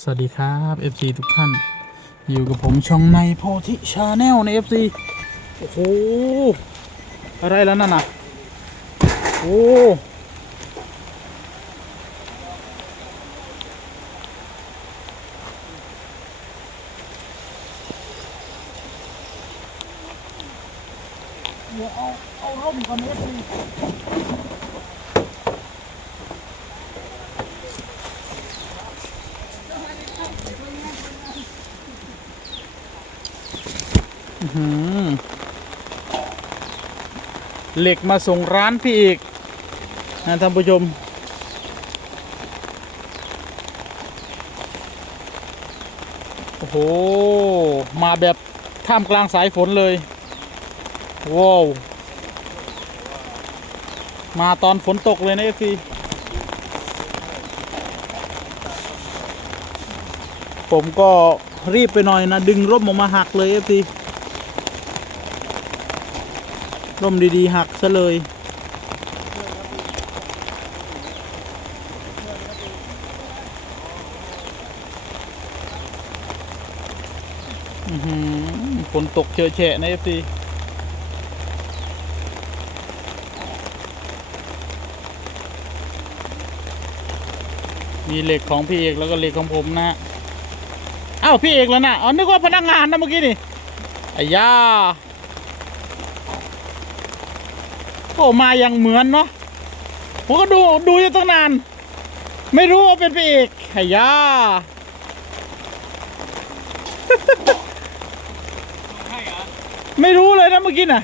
สวัสดีครับ FC ทุกท่าน อยู่กับผมช่องในโพธิชาแนลใน FC โอ้โห อะไรแล้วนั่นน่ะ โอ้เอา เอาร่มก่อน FC เหล็กมาส่งร้านพี่เอกนะท่านผู้ชม โอ้โห มาแบบท่ามกลางสายฝนเลย ว้าว มาตอนฝนตกเลยนะเอฟซีผมก็รีบไปหน่อยนะ ดึงร่มออกมาหักเลยเอฟซี ร่มดีๆ หักซะเลยอื้อหือฝนตกเชอแฉะนะเอฟซีมีเหล็กของพี่เอกแล้วก็เหล็กของผมนะอ้าวพี่เอกแล้วนะอ๋อนึกว่าพนักงานนะเมื่อกี้นี่ไอ้ย่า โอ้มาอย่างเหมือนเนาะผมก็ดูดูอยู่ตั้งนาน ไม่รู้ว่าเป็นพี่เอกไอ้ยาไม่รู้เลยนะเมื่อกี้น่ะ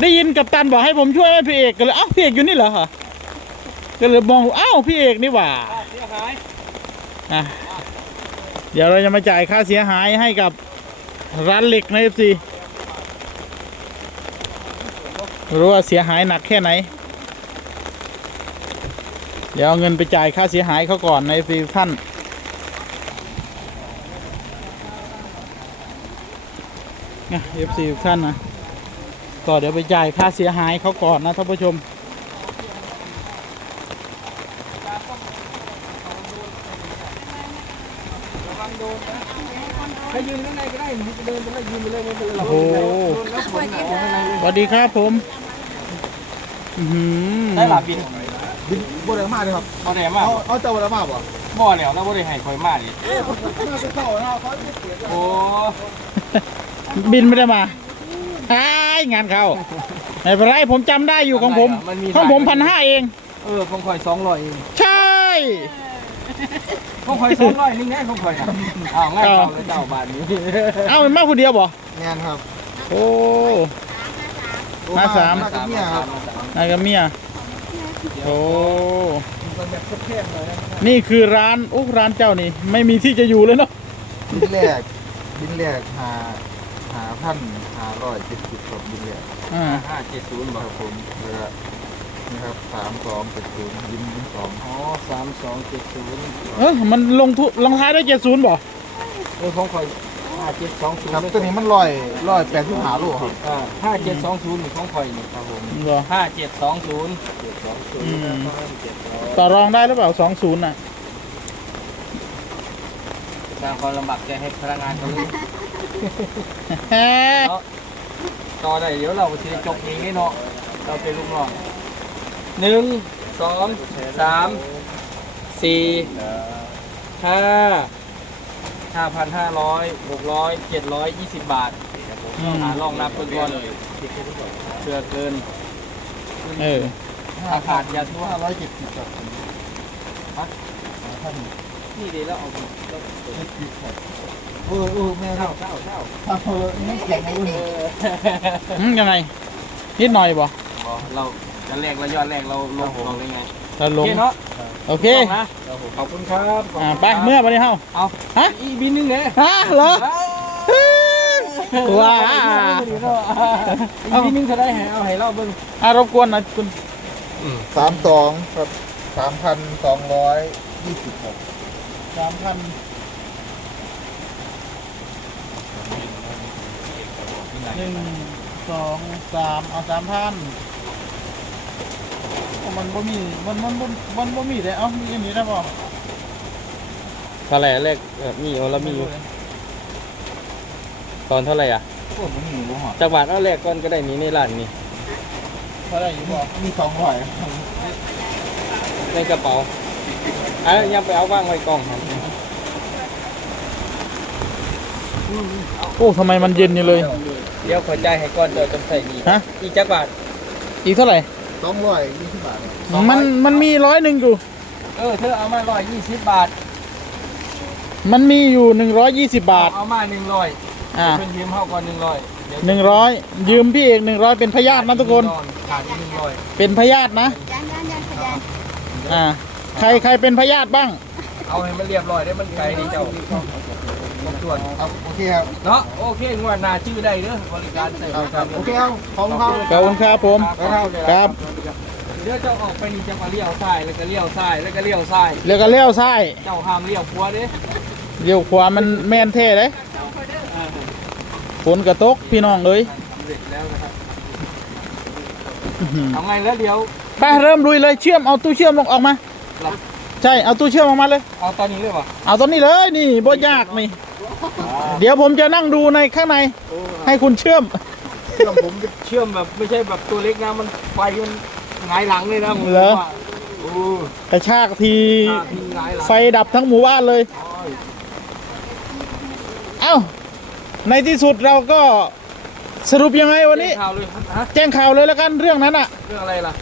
ได้ยินกับตันบอกให้ผมช่วยให้พี่เอกก็เลยอ้าวพี่เอกอยู่นี่เหรอคะก็เลยมองอ้าวพี่เอกนี่หว่าเสียหายอะเดี๋ยวเราจะมาจ่ายค่าเสียหายให้กับร้านเหล็กในเอฟซี รู้ว่าเสียหายหนักแค่ไหน เดี๋ยวเอาเงินไปจ่ายค่าเสียหายเขาก่อนในเอฟซีท่านะเอฟซีทุกท่านนะก็เดี๋ยวไปจ่ายค่าเสียหายเขาก่อนนะท่านผู้ชม ถ้ายืนข้างในก็ได้ผมจะเดินไปเลยยืนไปเลยไม่เป็นไรหรอกโอ้โหสวัสดีครับผมอื้อหือได้หลับบินบินบ่ได้มาเลยครับบ่ได้มาเอาเอาเจ้าบ่ได้มาบ่บ่แล้วนะบ่ได้ให้คอยมาดิน่าจะเข้าเนาะเขาเสียโอ้บินไม่ได้มาไอ้ายงานเขาไม่เป็นไรผมจำได้อยู่ของผม ของผมพันห้าเอง เออของคอย200เอง ใช่ ของคอย200นี่ไงของคอยน่ะอ้าวง่ายเอาเลยเจ้าบ้านนี้เอาเป็นมาคนเดียวบ่งานครับโอ้ มาสาม มากับเมียครับนายกับเมียโอ้มันแบบแคบๆเลยนะนี่คือร้านโอ้ร้านเจ้านี่ ไม่มีที่จะอยู่เลยเนาะบินแรกบินแรกหาหาพันหาร้อยเจ็ดสิบครับบินแรกอ่า570คบ่รับผมแล้วก็ นี่ครับสามสองเจ็ดศูนย์บินบินสองอ๋อ3270เออมันลงทุลงท้ายด้วยเจ็ดศูนย์บ่เออของคอย5720ครับตัวนี้มันร้อยร้อยแปดสิบห้าโลครับอ่า5720นี่ของคอยนี่ครับผมบ่5720อืมต่อรองได้หรือเปล่าสองศูนย์น่ะสร้างความลำบากใจให้พนักงานเขาเลยแฮะเนาะต่อได้เดี๋ยวเราจะจบเองเนาะเราเป็นลูกน้อง หนึ่งสองสามสี่ห้าห้าพันห้าร้อยหกร้อยเจ็ดร้อยยี่สิบบาทอืมหาลองนับเพิ่มก่อนเลยเชื่อเกินเออถ้าขาดอยาทั่วห้าร้อยเจ็ดสิบครับฮะท่านนี่ดีแล้วเอาไปเจ็ดสิบครับเออเออแม่คเช่ารับเช่าเช่าเออนี่เก่งไอ้อุ่นอืมยังไงนิดหน่อยบ่เรา จะแรกเรายอดแรกเราลงลงได้ไงถ้าลโองเคเนาะโอเคถูกต้องนะขอบคุณครับอ่าไปเมื่อไปเลยเฮาเอาฮะอีกบินหนึงเนี่ยฮะเหรอว้าอีกบินหนึงจะได้ให้เอาให้เราเบิ่งอ่ารบกวนหนะคุณสามสองครับสามพันสองร้อยยี่สิบครับสามพันหนึ่งสองสามเอาสามพัน มันบ่มีมันมันบ่มันบ่มีเลยเอ้ามีอันนี้ได้ป่ะเท่าไหร่แรกเออมีโอาแล้วมีอยู่ตอนเท่าไหร่อะพวกมันหมูหอดจังหวัดเอาแรกก่อนก็ได้นี่ในร้านนี่เท่าไหร่อยู่บอกมีสองร้อยในกระเป๋าอะยังไปเอาว่างไว้กล่องครับโอ้ทำไมมันเย็นอยู่เลย เดี๋ยวขอใจายให้ก่อนเดี๋ยวจะใส่นี่ฮะ อีกจักบาทอีกเท่าไหร่ สองร้อยยี่สิบบาทมันมันมีร้อยหนึ่งอยู่ เออเธอเอามาร้อยยี่สิบบาท มันมีอยู่หนึ่งร้อยยี่สิบบาท เอามาหนึ่งร้อยอ่าเพิ่นยืมเข้าก่อนหนึ่งร้อยหนึ่งร้อยยืมพี่เอกหนึ่งร้อยเป็นพยาธินะทุกคนขาดอีกหนึ่งร้อยเป็นพยาธินะยันยันยันขยันอ่าใครใครเป็นพยาธิบ้าง เอาให้มันเรียบร้อยได้มันไกลนี่เจ้าครบถ้วนครับโอเคครับเนาะโอเคงวดหน้าชื่อได้เด้อบริการเสริมครับครับโอเคครับขอบคุณครับขอบคุณครับผมครับ เดี๋ยวเจ้าออกไปนี่จะมาเลี้ยวซ้ายแล้วก็เลี้ยวซ้ายแล้วก็เลี้ยวซ้ายเรียกกันเลี้ยวซ้ายเจ้าห้ามเลี้ยวขวาเด้เลี้ยวขวามันแม่นเท่เลยฝนกระตกพี่น้องเลยสำเร็จแล้วนะครับอื้อหือเอาไงแล้วเดี๋ยวไปเริ่มลุยเลยเชื่อมเอาตู้เชื่อมลงออกมา เราใช่เอาตู้เชื่อมออกมาเลย เอาตอนนี้เลยวะเอาตอนนี้เลยนี่บ่ยากนี่ เดี๋ยวผมจะนั่งดูในข้างในให้คุณเชื่อม เชื่อมผมจะเชื่อมแบบไม่ใช่แบบตัวเล็กนะมันไฟมัน หงายหลังเลยนะผมเหรอ ว่าโอ้กระชากที หน้าที่หงายหลังไฟดับทั้งหมู่บ้านเลยเอ้า ในที่สุดเราก็สรุปยังไงวันนี้ข่าวเลยฮะแจ้งข่าวเลยแล้วกันเรื่องนั้นอะ เรื่องอะไรล่ะ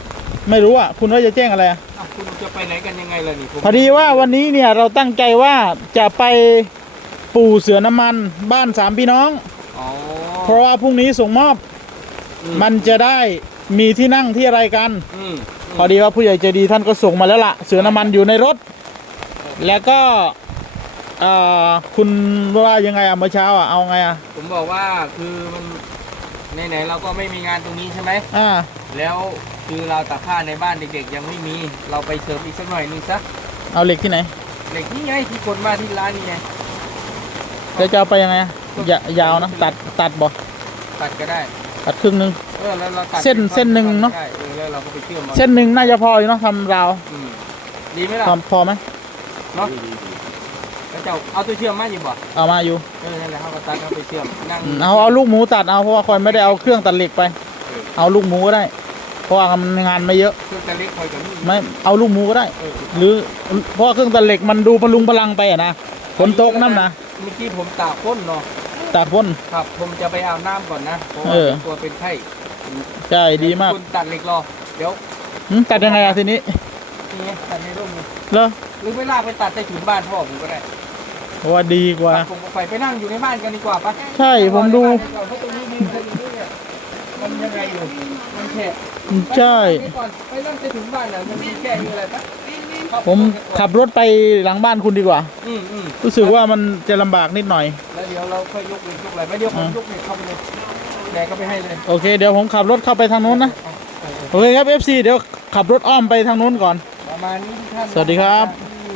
ไม่รู้อะ คุณว่าจะแจ้งอะไรอะอะคุณจะไปไหนกันยังไงล่ะนี่ผมพอดีว่าวันนี้เนี่ยเราตั้งใจว่าจะไปปู่เสือน้ำมันบ้านสามพี่น้อง อ๋อเพราะว่าพรุ่งนี้ส่งมอบ อืมันจะได้ มีที่นั่งที่อะไรกัน อืมพอดีว่าผู้ใหญ่ใจดีท่านก็ส่งมาแล้วล่ะ เสือน้ำมันอยู่ในรถ แล้วก็เอ่อคุณว่ายังไงอะเมื่อเช้าอะเอาไงอะผมบอกว่าคือมันไหนๆเราก็ไม่มีงานตรงนี้ใช่ไหม อ่าแล้วคือเราตักผ้าในบ้านเด็กๆ ยังไม่มี เราไปเสริมอีกสักหน่อยนึงซะเอาเหล็กที่ไหนเหล็กนี่ไงที่คนมาที่ร้านนี่ไงแล้วจะเอาไปยังไงอะยายาวนะตัดตัดบ่ตัดก็ได้ ตัดครึ่งหนึง เออแล้วเราตัดเส้นป็ท่อเส้นหนึ่งเนอะได้เออแล้วเราก็ไปเชื่อมเอาเส้นหนึ่งน่าจะพออยู่เนาะทำราวอืมดีไหมล่ะพอพอไหมเนาะแล้วเจ้าเอาตัวเชื่อมมาอยู่บ่เอามาอยู่เออนั่นแหละเขาก็ตัดเอาไปเชื่อมนั่งอืมเอาเอาลูกหมูตัดเอาเพราะว่าคอยไม่ได้เอาเครื่องตัดเหล็กไป เอาลูกหมูก็ได้ เพราะว่ามันงานไม่เยอะเครื่องจะเล็กคอยกับนี่ไม่เอาลูกหมูก็ได้ เออหรือเพราะว่าเครื่องตัดเหล็กมันดูพลุงพลังไปอะนะฝนตกน้ำนะเมื่อกี้ผมตากพ่นเนาะ ตากพ่นครับผมจะไปอาบน้ำก่อนนะเพราะว่าเออตัวเป็นไข้ใช่ดีมากคุณตัดเหล็กรอ เดี๋ยวหืมตัดยังไงอะทีนี้นี่ไงตัดในร่มเลยเหรอหรือไปลากไปตัดใต้ถุนบ้านพ่อผมก็ได้เพราะว่าดีกว่า ตัดผมก็ไปไปนั่งอยู่ในบ้านกันดีกว่าปะใช่ผมดู เพราะตรงนี้มีคนอยู่เนี่ยมันยังไงอยู่มันแค่ใช่ไปก่อนไปนั่งใต้ถุนบ้านน่ะมันมีแค่นี้อะไรปะ ผมขับรถไปหลังบ้านคุณดีกว่า อืมอืมรู้สึกว่ามันจะลำบากนิดหน่อย แล้วเดี๋ยวเราค่อยยกเหล็กยกอะไรไม่เดี๋ยวผมยกเหล็กเข้าไปเลยแดกก็ไปให้เลยโอเคเดี๋ยวผมขับรถเข้าไปทางนู้นนะ โอเคครับ FC เดี๋ยวขับรถอ้อมไปทางนู้นก่อน ประมาณนี้ทุกท่าน สวัสดีครับน